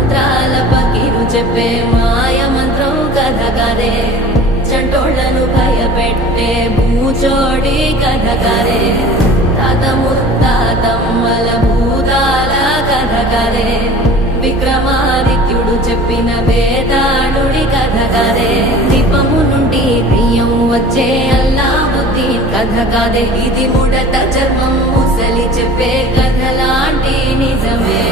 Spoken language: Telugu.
మంత్రాల పకిరు చెప్పే మాయ మంత్రం కథ కదే చంటోళ్లను భయపెట్టే భూచోడి కథ కదే తాత ముత్తాతమ్మల భూతాల కథ కదే విక్రమాదిత్యుడు చెప్పిన వేదాళుడి కథ కదే దీపము నుండి బియ్యం వచ్చే అల్లావుద్దీన్ కథ కదే ఇది ముడత చర్మం ముసలి చెప్పే కథ లాంటి నిజమే